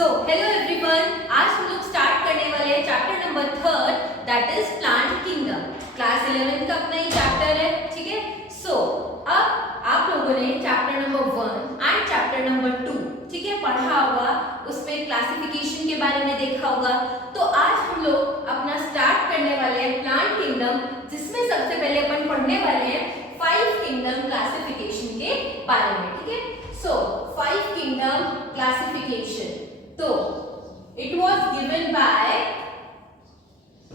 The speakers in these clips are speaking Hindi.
हेलो एवरीवन, आज हम लोग स्टार्ट करने वाले हैं chapter number 3 that is plant kingdom. Class 11 का अपना ही चैप्टर है, ठीक है। अब आप लोगों ने chapter number 1 and chapter number 2 ठीक है पढ़ा होगा, उसमें क्लासिफिकेशन के बारे में देखा होगा। तो आज हम लोग अपना स्टार्ट करने वाले हैं प्लांट किंगडम, जिसमें सबसे पहले अपन पढ़ने वाले हैं 5 किंगडम क्लासिफिकेशन के बारे में, ठीक है। 5 किंगडम क्लासिफिकेशन, तो it was given by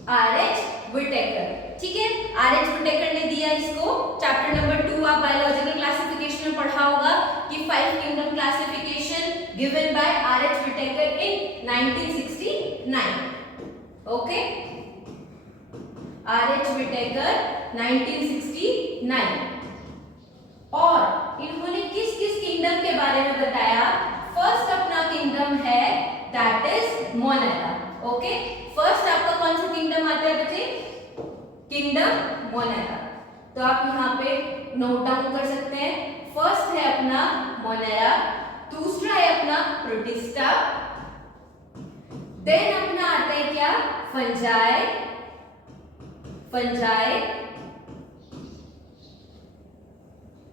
R H. Whittaker, ठीक है। आर.एच. विटेकर ने दिया इसको। चैप्टर नंबर 2 आप बायोलॉजिकल क्लासिफिकेशन में पढ़ा होगा कि 5 kingdom classification given by R H. Whittaker in 1969, okay. R H. Whittaker 1969। और इन्होंने किस किस किंगडम के बारे में बताया? फर्स्ट अपना किंगडम है that is Monera, okay. First आपका कौन सा किंगडम आता है बच्चे? Kingdom Monera. तो आप यहाँ पे नोट डाउन कर सकते हैं। फर्स्ट है अपना मोनेरा, दूसरा है अपना प्रोटिस्टा, देन अपना आता है क्या? फंजाई,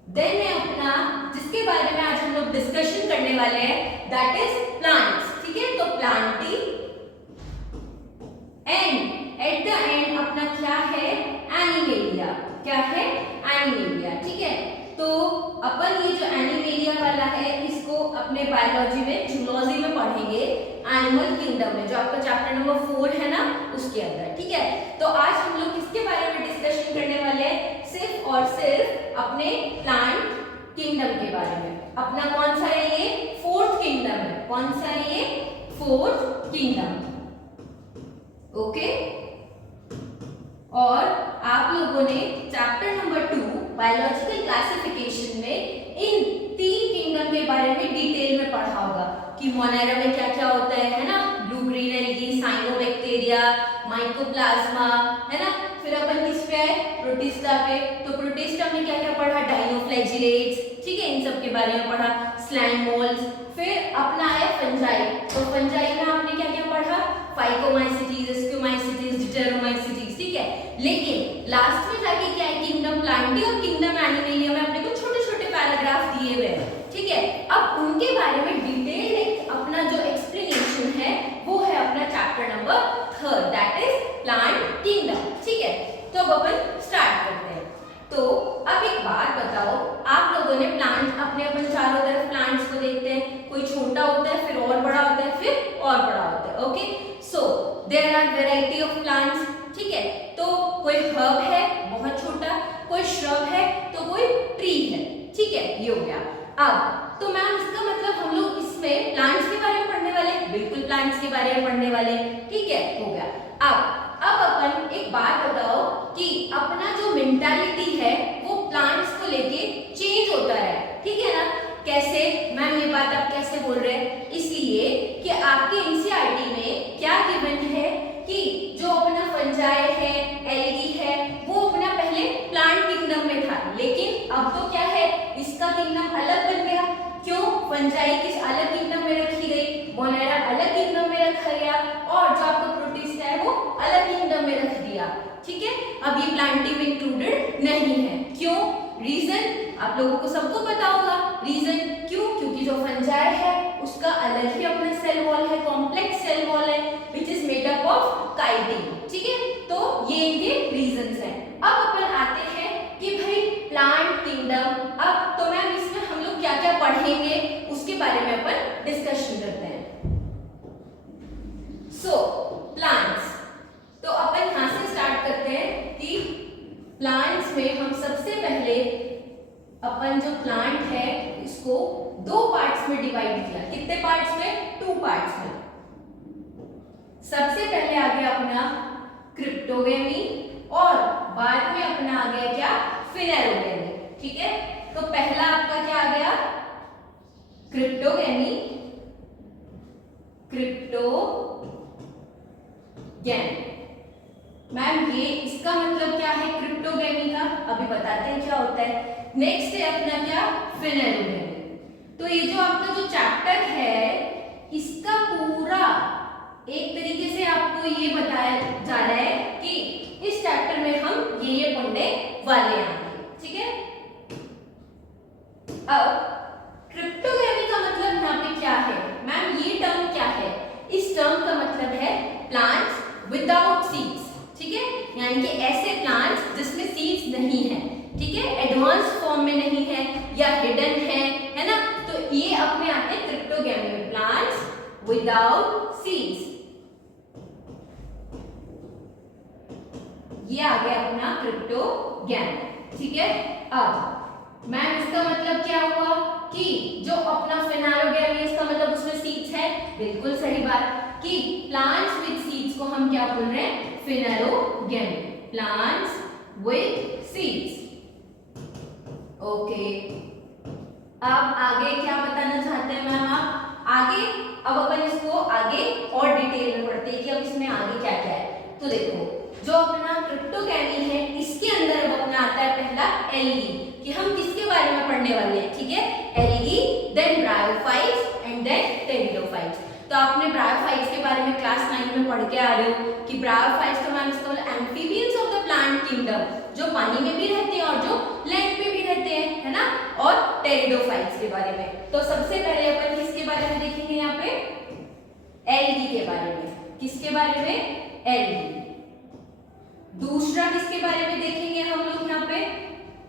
देन है अपना जिसके बारे में आज हम लोग डिस्कशन करने वाले हैं दैट इज प्लांट्स, ठीक है। तो Plantae and at the and अपना क्या है? एनिमेलिया। क्या है? एनिमेलिया, ठीक है। तो अपन ये जो एनिमेलिया वाला है इसको अपने बायोलॉजी में, जूलॉजी में पढ़ेंगे, एनिमल किंगडम में, जो आपका चैप्टर नंबर 4 है ना, उसके अंदर, ठीक है। तो आज हम लोग किसके बारे में डिस्कशन करने वाले हैं? सिर्फ और सिर्फ अपने प्लांट किंगडम के बारे में। अपना कौन सा है ये? 4th किंगडम है। कौन सा है ये? 4th kingdom, okay. और आप लोगों ने चैप्टर नंबर 2 बायोलॉजिकल क्लासिफिकेशन में इन 3 किंगडम के बारे में डिटेल में पढ़ा होगा कि मोनेरा में क्या क्या होता है ना? Blue green algae, cyanobacteria, mycoplasma, है ना। फिर अपन किस पे है? प्रोटिस्टा पे। तो प्रोटिस्टा में क्या क्या पढ़ा? डाइनोफ्लैजिलेट्स, ठीक है, इन सब के बारे में पढ़ा, स्लाइम मोल्ड्स। फिर अपना है फंजाई। तो फंजाई में आपने क्या क्या पढ़ा? फाइकोमाइसिटीज, स्क्यूमाइसिटीज, डिटेरोमाइसिटीज, ठीक है। लेकिन लास्ट में जाके क्या है? किंगडम प्लांटी और किंगडम एनिमेलिया में अपने को छोटे छोटे पैराग्राफ दिए हुए हैं, ठीक है। अब उनके बारे में डिटेल अपना जो एक्सप्लेनेशन है वो है अपना chapter number 3 that is plant kingdom, ठीक है। तो अब अपन स्टार्ट करते हैं। तो अब एक बात बताओ, आप लोगों ने प्लांट अपने अपन चारों तरफ प्लांट्स को देखते हैं, कोई छोटा होता है, फिर और बड़ा होता है, फिर और बड़ा होता है, okay. So there are variety of plants, ठीक है। तो कोई हर्ब है बहुत छोटा, कोई श्रब है, तो कोई ट्री है, ठीक है, ये हो गया। अब तो मैम इसका मतलब हम लोग इसमें प्लांट्स के बारे में पढ़ने वाले? बिल्कुल प्लांट्स के बारे में पढ़ने वाले, ठीक है, हो गया। अब अपन एक बात बताओ कि अपना जो मेंटालिटी है वो प्लांट्स को लेके चेंज होता है, ठीक है ना। कैसे मैम? ये बात आप कैसे बोल रहे हैं? इसलिए कि आपके एनसीईआरटी में क्या गिवन है कि जो अपना फंजाई है, एल्गी है, वो अपना पहले प्लांट किंगडम में था, लेकिन अब तो क्या है? इसका किंगडम अलग बन गया। क्यों? फंजाई किस अलग किंगडम में रखी गई, मोनेरा अलग किंगडम में रखा गया, और जो आपका प्रोटिस्टा है वो अलग किंगडम में रख दिया, ठीक है। अब ये प्लांटी में इंक्लूडेड नहीं है। क्यों? रीजन आप लोगों को सबको पता होगा। रीजन क्यों? क्योंकि जो फंजाई है उसका अलग ही अपना सेल वॉल है, कॉम्प्लेक्स सेल वॉल है which is made up of chitin, ठीक है। तो ये इनके रीजंस हैं। अब अपन आते हैं कि भाई प्लांट किंगडम, अब तो मैम इसमें हम लोग क्या क्या पढ़ेंगे उसके बारे में अपन डिस्कशन करते हैं। सो प्लांट्स, तो अपन यहां से स्टार्ट करते हैं कि प्लांट्स में हम सबसे पहले अपन जो प्लांट है इसको 2 पार्ट्स में डिवाइड किया। कितने पार्ट्स में? 2 पार्ट्स में। सबसे पहले आ गया अपना क्रिप्टोगेमी और बाद में अपना आ गया क्या? फिनेरोगेमी, ठीक है। तो पहला आपका क्या आ गया? क्रिप्टोगेमी, मैम ये इसका मतलब क्या है क्रिप्टोगेमी का? अभी बताते हैं क्या होता है। नेक्स्ट है अपना क्या? फिनेरोगेमी। तो ये जो आपका जो चैप्टर है इसका एक तरीके से आपको ये बताया जा रहा है कि इस चैप्टर में हम ये पढ़ने वाले हैं, ठीक है। अब क्रिप्टोग्राफी का मतलब यहाँ पे क्या है मैम, ये टर्म क्या है? इस टर्म का मतलब है प्लांट्स विदाउट सीड्स, ठीक है, यानी कि ऐसे प्लांट्स जिसमें सीड्स नहीं है, ठीक है, एडवांस फॉर्म में नहीं है या हिडन है ना, तो ये अपने आते हैं क्रिप्टोग्राफी में, प्लांट्स विदाउट सीड्स। ये आ गया अपना क्रिप्टोग्राफी, ठीक है। अब मैम इसका मतलब क्या हुआ कि जो अपना फेनोलोग्राफी, इसका मतलब उसमें सीड्स है, बिल्कुल सही बात, कि प्लांट्स विद सीड्स को हम क्या बोल रहे हैं? फेनोलोग्राफी, प्लांट्स विद सीड्स। ओके, अब आगे क्या बताना चाहते हैं मैम आप? आगे अब अपन इसको आगे और डिटेल में पढ़ते हैं कि अब इसमें आगे क्या क्या है। तो देखो, जो अपना क्रिप्टोग्राफी है इसके अंदर अब अपना आता है पहला एल्गी, कि हम किसके बारे में पढ़ने वाले हैं, ठीक है, algae, then bryophytes and then pteridophytes. तो आपने ब्रायोफाइट्स के बारे में क्लास 9 में पढ़ के आ रहे हो कि ब्रायोफाइट्स तो मैम इसका मतलब amphibians of the plant kingdom, जो पानी में भी रहते हैं और जो लैंड पे भी रहते हैं, है ना। और टेरिडोफाइट्स के बारे में, तो सबसे पहले अपन किसके बारे में देखेंगे यहाँ पे? एल्गी के बारे में। किसके बारे में? एल्गी। दूसरा किसके बारे में देखेंगे हम लोग यहाँ पे?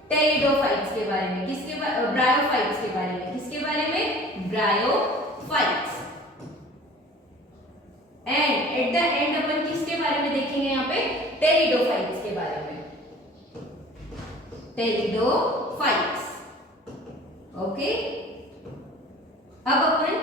टेरिडोफाइट्स के बारे में। किसके ब्रायोफाइट्स के बारे में। किसके बारे में? Bryophytes. And at the end अपन किसके बारे में देखेंगे यहाँ पे? टेरिडोफाइट्स के बारे में। Pteridophytes, okay. अब अपन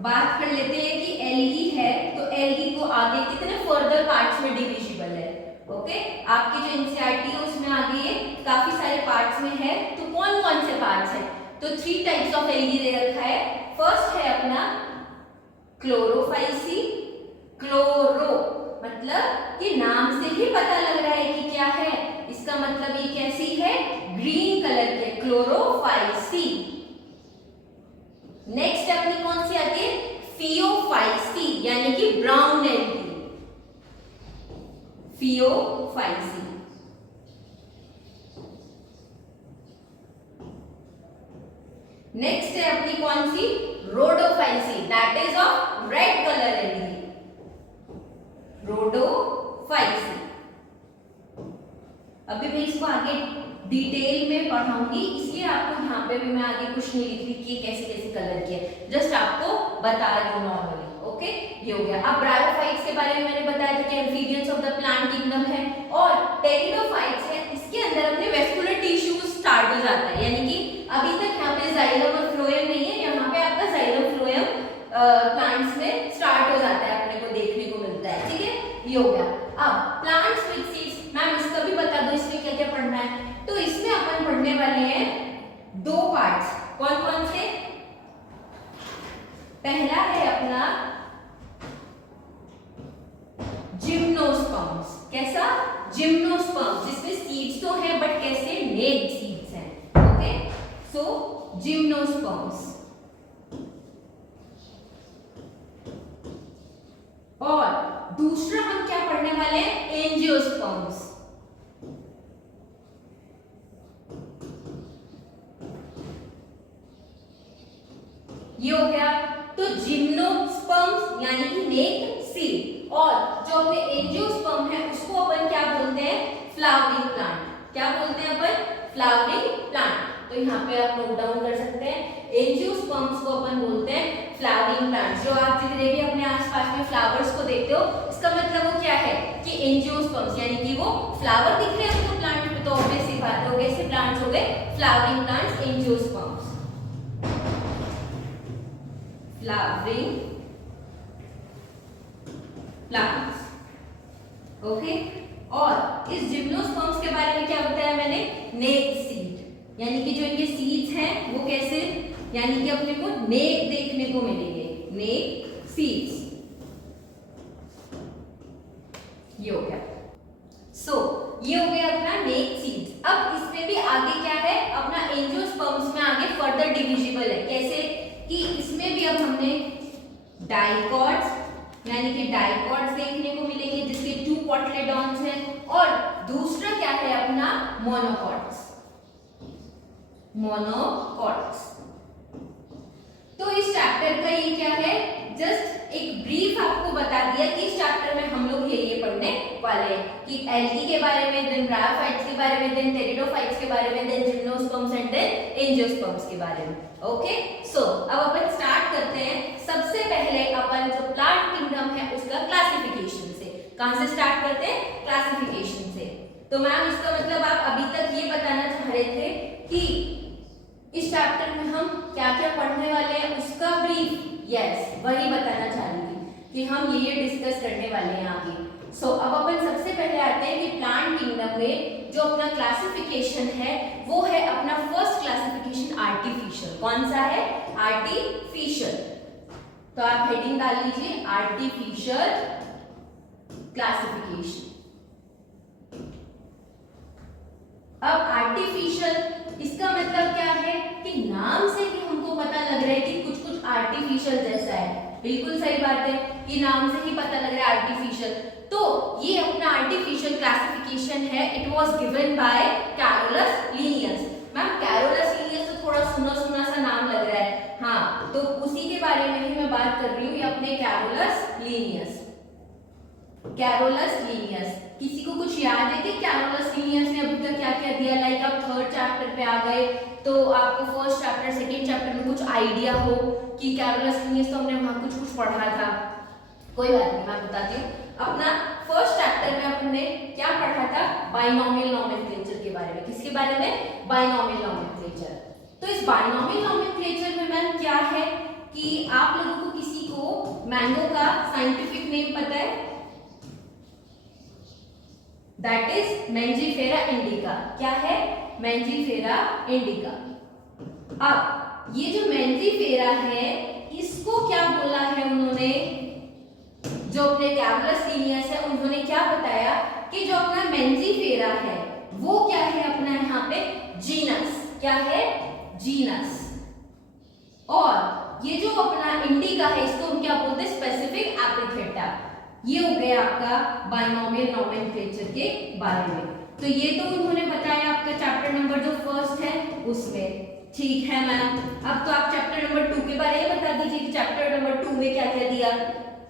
बात कर लेते हैं कि एल्गी है, तो एल्गी को आगे कितने फर्दर पार्ट्स में डिविजिबल है, ओके। आपकी जो एनसीईआरटी है उसमें आगे ये काफी सारे पार्ट्स में है, तो कौन कौन से पार्ट्स हैं? तो 3 टाइप्स ऑफ एल्गी दे रखा है। फर्स्ट है अपना क्लोरोफाइसी। क्लोरो मतलब कि नाम से ही पता लग रहा है कि क्या है, इसका मतलब ये कैसी है? ग्रीन कलर के, क्लोरोफाइसी। नेक्स्ट अपनी कौन सी आती है? फियोफाइसी, यानी कि ब्राउन एल्गी, फियोफाइसी। नेक्स्ट है अपनी कौन सी? Rhodophyceae, that is of red colour algae, Rhodophyceae. अभी मैं इसको आगे डिटेल में पढ़ाऊंगी, इसलिए आपको यहाँ पे भी मैं आगे कुछ नहीं लिख रही कि कैसे कैसे कलर किया, जस्ट आपको बता रही हूँ नॉर्मली, ओके। ये हो गया। अब ब्रायोफाइट्स के बारे में मैंने बताया था कि amphibians of the plant kingdom है, और टेरिडोफाइट्स है, इसके अंदर अपने वेस्कुलर टिश्यूज स्टार्ट हो जाता है, यानी कि अभी तक यहाँ पे जाइलम और फ्लोएम नहीं है, यहाँ पे आपका जाइलम फ्लोएम प्लांट्स में स्टार्ट हो जाता है, अपने को देखने को मिलता है, ठीक है। ये हो गया। अब प्लांट्स विद सीड्स, मैम इसका भी बता दो इसमें क्या क्या पढ़ना है। तो इसमें अपन पढ़ने वाले हैं 2 पार्ट्स, कौन कौन से? पहला है अपना जिम्नोस्पर्म्स। कैसा? जिम्नोस्पर्म्स, जिसमें सीड्स तो है बट कैसे? नेक्ड सीड्स हैं, ओके। सो जिम्नोस्पर्म्स। और दूसरा हम क्या पढ़ने वाले हैं? एंजियोस्पर्म्स। ये हो गया। तो जिम्नोस्पर्म्स यानी कि नेक्ड सीड, और जो अपने एंजियोस्पर्म है उसको अपन क्या बोलते हैं? Flowering plant. क्या बोलते हैं अपन? Flowering plant. तो यहाँ पे आप नोट डाउन कर सकते हैं, एंजियोस्पर्म्स को अपन बोलते हैं फ्लावरिंग प्लांट। जो आप जितने भी अपने आसपास में फ्लावर्स को देखते हो, इसका मतलब वो क्या है कि एंजियोस्पर्म्स, यानी कि वो फ्लावर दिख रहे हैं आपको प्लांट में, तो ऑब्वियस सी बात है कैसे प्लांट्स हो गए? Flowering plants, angiosperms, flowering plants, okay. और इस जिम्नोस्पर्म्स के बारे में क्या बताया मैंने? नेक्ड सीड, यानी कि जो इनके सीड्स हैं वो कैसे, यानी कि अपने को नेक देखने को मिलेंगे, नेक सीड्स। ये हो गया। ये हो गया अपना नेक सीड्स। अब इसमें भी आगे क्या है? अपना एंजियोस्पर्म्स में आगे फर्दर डिविजिबल है, कैसे कि इसमें भी अब हमने डाइकॉट्स, यानी कि डाइकॉट्स देखने को मिलेंगे जिसके 2 कोटलेडॉन्स हैं, और दूसरा क्या है अपना मोनोकॉट्स। तो इस चैप्टर का ये क्या है, जस्ट एक ब्रीफ आपको बता दिया कि इस चैप्टर में हम लोग ये पढ़ने वाले हैं कि एल्गी के बारे में, देन ब्रायोफाइट्स के बारे में, देन टेरिडोफाइट्स के बारे में, then gymnosperms and then angiosperms के बारे में। ओके, सो अब अपन स्टार्ट करते हैं। सबसे पहले अपन जो प्लांट किंगडम है उसका क्लासिफिकेशन से। कहां से स्टार्ट करते हैं? क्लासिफिकेशन से। तो मैम इसका मतलब आप अभी तक ये बताना चाह रहे थे कि इस चैप्टर में हम क्या क्या पढ़ने वाले हैं उसका ब्रीफ। यस, वही बताना चाह रही थी कि हम ये डिस्कस करने वाले हैं आगे। सो अब अपन सबसे पहले आते हैं कि प्लांट किंगडम में जो अपना क्लासिफिकेशन है वो है अपना फर्स्ट क्लासिफिकेशन आर्टिफिशियल। कौन सा है? आर्टिफिशियल। तो आप हेडिंग डाल लीजिए आर्टिफिशियल क्लासिफिकेशन। अब आर्टिफिशियल इसका मतलब क्या है कि नाम से ही हमको पता लग रहा है कि कुछ कुछ आर्टिफिशियल जैसा है। बिल्कुल सही बात है कि नाम से ही पता लग रहा है आर्टिफिशियल। तो ये अपना आर्टिफिशियल क्लासिफिकेशन है। It was given bye Carolus Linnaeus. Ma'am Carolus Linnaeus तो थोड़ा सुना सुना सा नाम लग रहा है। हाँ, तो उसी के बारे में ही मैं बात कर रही हूँ, ये अपने कैरोलस लिनियस। कैरोलस लिनियस, किसी को कुछ याद है कि कैरोलस लिनियस ने अभी तक क्या क्या दिया? लाइक आप थर्ड चैप्टर पे आ गए तो आपको फर्स्ट चैप्टर सेकंड चैप्टर में कुछ आइडिया हो कि कैरोलस लिनियस तो हमने वहां कुछ कुछ पढ़ा था। कोई बात नहीं, मैं बताती हूँ। अपना फर्स्ट चैप्टर में अपन ने क्या पढ़ा था? बाइनोमियल नोमेनक्लेचर के बारे में। किसके बारे में? Binomial nomenclature. तो इस बाइनोमियल नोमेनक्लेचर में मैम क्या है कि आप लोगों को किसी को मैंगो का साइंटिफिक नेम पता है? That is Mangifera indica. क्या है? Mangifera indica. अब ये जो मैंजीफेरा है इसको क्या बोला है उन्होंने? जो अपने कैरोलस लिनियस है उन्होंने क्या बताया कि जो अपना मैंजीफेरा है वो क्या है अपना यहाँ पे? जीनस। क्या है? जीनस। और ये जो अपना इंडिका है इसको हम क्या बोलते हैं? स्पेसिफिक एपिथेटा। ये हो गया आपका बाइनोमियल नोमेनक्लेचर के बारे में। तो ये तो उन्होंने बताया आपका चैप्टर नंबर जो फर्स्ट है उसमें। ठीक है मैम, अब तो आप चैप्टर नंबर 2 के बारे में बता दीजिए कि चैप्टर नंबर 2 में क्या क्या दिया।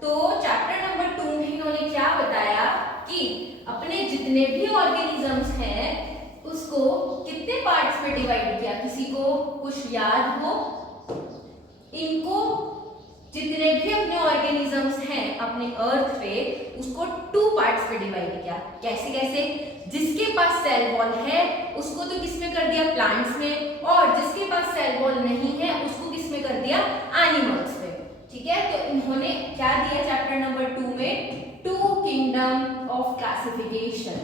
तो चैप्टर नंबर 2 में इन्होंने क्या बताया कि अपने जितने भी ऑर्गेनिजम्स हैं उसको कितने पार्ट्स में डिवाइड किया? किसी को कुछ याद हो? इनको जितने भी अपने ऑर्गेनिजम्स हैं अपने अर्थ पे उसको 2 पार्ट्स में डिवाइड किया। कैसे कैसे? जिसके पास सेल वॉल है उसको तो किस में कर दिया? प्लांट्स में, और जिसके पास सेल वॉल नहीं है उसको किस में कर दिया? एनिमल्स में। ठीक है, तो इन्होंने क्या दिया चैप्टर नंबर 2 में? 2 किंगडम ऑफ क्लासिफिकेशन।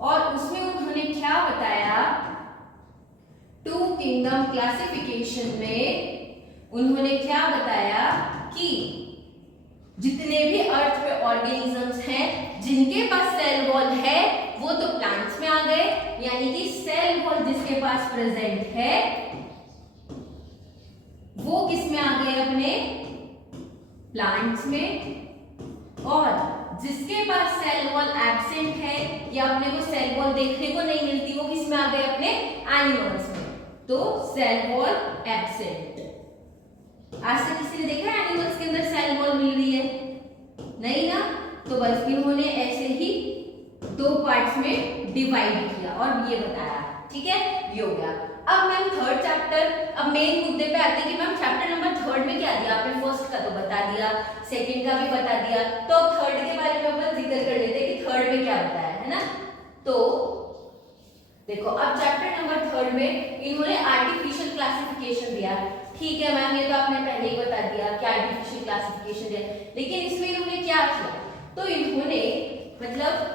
और उसमें उन्होंने क्या बताया? 2 किंगडम क्लासिफिकेशन में उन्होंने क्या बताया कि जितने भी अर्थ पे ऑर्गेनिजम्स हैं जिनके पास सेल वॉल है वो तो प्लांट्स में आ गए, यानी कि सेल वॉल जिसके पास प्रेजेंट है वो किस में आ गए? अपने प्लांट्स में। और जिसके पास सेल वॉल एब्सेंट है या अपने को सेल वॉल देखने को नहीं मिलती वो किस में आ गए? अपने एनिमल्स में। तो सेल वॉल एब्सेंट। आज तक किसी ने देखा है एनिमल्स के अंदर सेल वॉल मिल रही है? नहीं ना। तो बस इन्होंने ऐसे ही 2 पार्ट्स में डिवाइड किया और ये बताया। ठीक है, ये हो गया। अब मैम थर्ड चैप्टर, अब मेन मुद्दे पे आते हैं कि मैम चैप्टर नंबर 3 में क्या दिया? आपने फर्स्ट का तो बता दिया, सेकंड का भी बता दिया, तो अब थर्ड के बारे में अपन जिक्र कर लेते हैं कि थर्ड में क्या बताया है ना। तो देखो अब चैप्टर नंबर 3 में इन्होंने आर्टिफिशियल क्लासिफिकेशन दिया। ठीक है मैम, ये तो आपने पहले ही बता दिया कि आर्टिफिशियल क्लासिफिकेशन दिया, लेकिन इसमें इन्होंने क्या किया? तो इन्होंने मतलब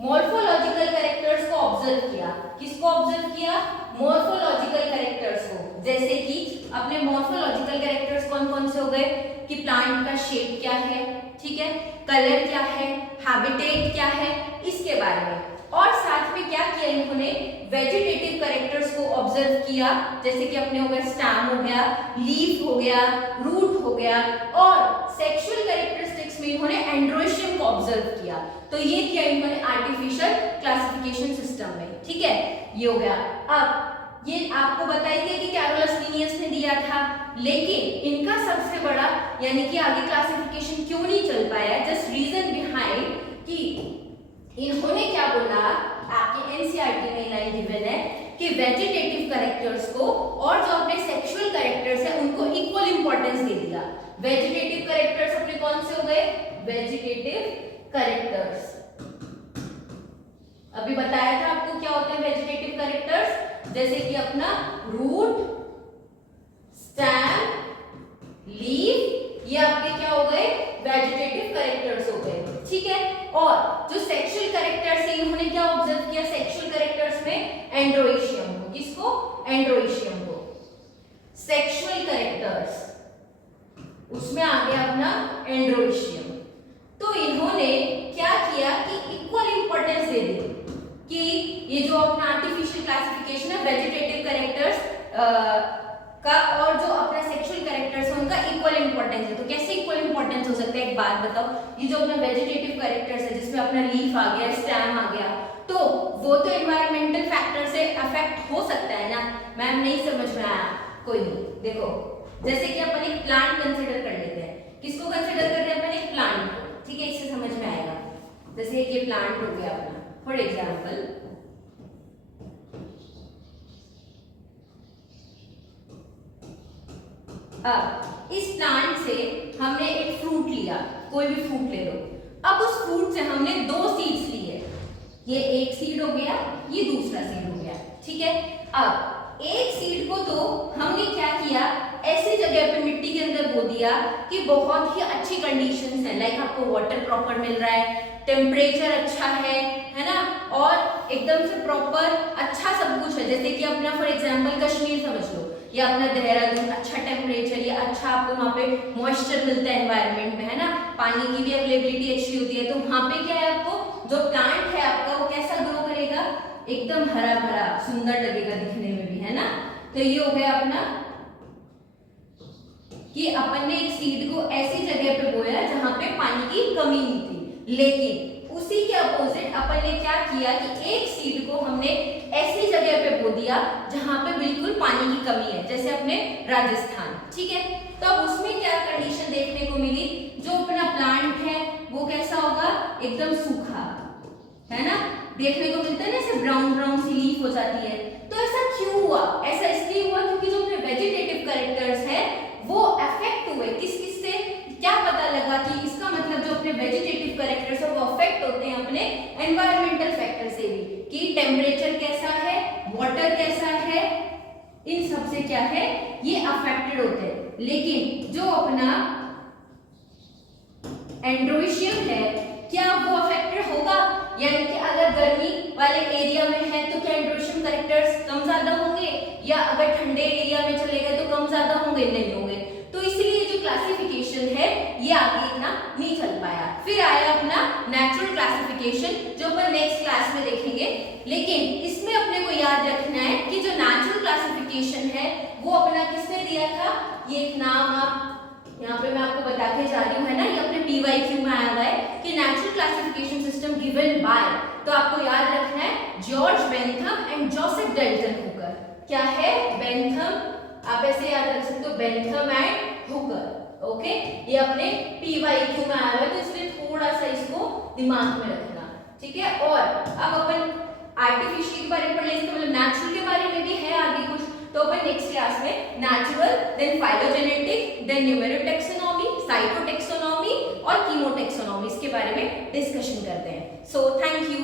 मॉर्फोलॉजिकल कैरेक्टर्स को ऑब्जर्व किया। किसको ऑब्जर्व किया? मॉर्फोलॉजिकल कैरेक्टर्स को। जैसे कि अपने मॉर्फोलॉजिकल कैरेक्टर्स कौन कौन से हो गए कि प्लांट का शेप क्या है, ठीक है, कलर क्या है, हैबिटेट क्या है, इसके बारे में। और साथ में क्या किया इन्होंने? वेजिटेटिव कैरेक्टर्स को ऑब्जर्व किया, जैसे कि अपने हो गया स्टैम हो गया, लीफ हो गया, रूट हो गया। और सेक्सुअल कैरेक्टरिस्टिक्स जिसमें इन्होंने एंड्रोशियम को ऑब्जर्व किया। तो ये किया इन्होंने आर्टिफिशियल क्लासिफिकेशन सिस्टम में, ठीक है, ये हो गया। अब ये आपको बताई थी कि कैरोलस लिनियस ने दिया था, लेकिन इनका सबसे बड़ा यानी कि आगे क्लासिफिकेशन क्यों नहीं चल पाया, जस्ट रीजन बिहाइंड कि इन्होंने क्या बोला, आपके एनसीईआरटी में लाइन गिवन है कि वेजिटेटिव कैरेक्टर्स को और जो अपने सेक्सुअल कैरेक्टर्स है उनको इक्वल इंपॉर्टेंस दे दिया। वेजिटेटिव कैरेक्टर्स अपने कौन से हो गए, वेजिटेटिव कैरेक्टर्स, अभी बताया था आपको क्या होते हैं वेजिटेटिव कैरेक्टर्स, जैसे कि अपना रूट, स्टेम, लीफ, ये आपके क्या हो गए, वेजिटेटिव कैरेक्टर्स हो गए, ठीक है। और जो सेक्सुअल कैरेक्टर्स है इन्होंने क्या ऑब्जर्व किया, सेक्सुअल कैरेक्टर्स में एंड्रोइशियम को, किसको, एंड्रोइशियम को। सेक्सुअल कैरेक्टर्स उसमें आ गया अपना एंड्रोइशियम। तो इन्होंने क्या किया कि इक्वल इंपॉर्टेंस दे दी कि ये जो अपना आर्टिफिशियल क्लासिफिकेशन है वेजिटेटिव कैरेक्टर्स का और जो अपना सेक्सुअल कैरेक्टर्स है उनका इक्वल इंपॉर्टेंस है। तो कैसे इक्वल इंपॉर्टेंस हो सकता है, एक बात बताओ, ये जो अपना वेजिटेटिव कैरेक्टर्स है जिसमें अपना लीफ आ गया, स्टेम आ गया, तो वो तो एनवायरमेंटल फैक्टर से अफेक्ट हो सकता है ना। मैम नहीं समझ में आया, कोई नहीं, देखो जैसे कि अपन एक प्लांट कंसीडर कर लेते हैं, किसको कंसीडर कर रहे हैं अपन, एक प्लांट को, ठीक है, इससे समझ में आएगा। जैसे एक ये प्लांट हो गया अपना, फॉर एग्जाम्पल अब इस प्लांट से हमने एक फ्रूट लिया, कोई भी फ्रूट ले लो, अब उस फ्रूट से हमने दो सीड्स लिए, ये एक सीड हो गया, ये दूसरा सीड हो गया, ठीक है। अब एक सीड को तो हमने क्या किया, ऐसी जगह पे मिट्टी के अंदर बो दिया कि बहुत ही अच्छी कंडीशंस है, लाइक आपको वाटर प्रॉपर मिल रहा है, टेम्परेचर अच्छा है ना, और एकदम से प्रॉपर अच्छा सब कुछ है। जैसे कि अपना फॉर एग्जांपल कश्मीर समझ लो, या अपना देहरादून, अच्छा टेम्परेचर, या अच्छा आपको वहाँ पे मॉइस्चर मिलता है एनवायरनमेंट में, है ना, पानी की भी अवेलेबिलिटी अच्छी होती है। तो वहाँ पे क्या है, आपको जो प्लांट है आपका वो कैसा ग्रो करेगा, एकदम हरा भरा सुंदर लगेगा दिखने में भी, है ना। तो ये हो गया अपना कि अपन ने एक सीड को ऐसी जगह पे बोया जहां पे पानी की कमी नहीं थी, लेकिन उसी के अपोजिट अपन ने क्या किया कि एक सीड को हमने ऐसी जगह पे बो दिया जहां पे बिल्कुल पानी की कमी है, जैसे अपने राजस्थान, ठीक है। तो अब उसमें क्या कंडीशन देखने को मिली, जो अपना प्लांट है वो कैसा होगा, एकदम सूखा, है ना, देखने को मिलता है ना, ऐसे ब्राउन ब्राउन सी लीफ हो जाती है। तो ऐसा क्यों हुआ, ऐसा इसलिए हुआ क्योंकि जो अपने वेजिटेटिव कैरेक्टर्स है वो अफेक्ट हुए, किस किस से, क्या पता लगा कि इसका मतलब जो अपने वेजिटेटिव कैरेक्टर्स है वो अफेक्ट होते हैं अपने एनवायरमेंटल फैक्टर से भी, कि टेम्परेचर कैसा है, वाटर कैसा है, इन सब से क्या है ये अफेक्टेड होते हैं। लेकिन जो अपना एंड्रोइशियम है क्या वो अफेक्टेड होगा, यानी कि अगर गर्मी वाले एरिया में है तो क्या एंड्रोइशियम कैरेक्टर्स कम ज्यादा होंगे, या अगर ठंडे एरिया में चले गए तो कम ज्यादा होंगे, नहीं होंगे। तो इसलिए जो क्लासिफिकेशन है ये आगे इतना नहीं चल पाया। फिर आया अपना नेचुरल क्लासिफिकेशन जो अपन नेक्स्ट क्लास में देखेंगे, लेकिन इसमें अपने को याद रखना है कि जो नेचुरल क्लासिफिकेशन है वो अपना किसने दिया था, ये एक नाम आप यहाँ पे मैं आपको बता के जा रही हूँ, है ना, ये अपने PYQ में आया हुआ है कि natural classification system given by, तो आपको याद रखना है George Bentham and Joseph Dalton Hooker. क्या है, बेंथम, आप ऐसे याद रख सकते हो, बेंथम एंड हुकर, ओके, ये अपने PYQ में आया हुआ है, तो इसलिए थोड़ा सा इसको दिमाग में रखना, ठीक है। और अब अपन आर्टिफिशियल के बारे में पढ़ लेंगे, इसका मतलब नेचुरल के बारे में भी है आगे कुछ, तो अपन नेक्स्ट क्लास में natural, then phylogenetic, then numerotaxonomy, cytotaxonomy और कीमोटैक्सोनॉमी इसके बारे में डिस्कशन करते हैं। So thank you.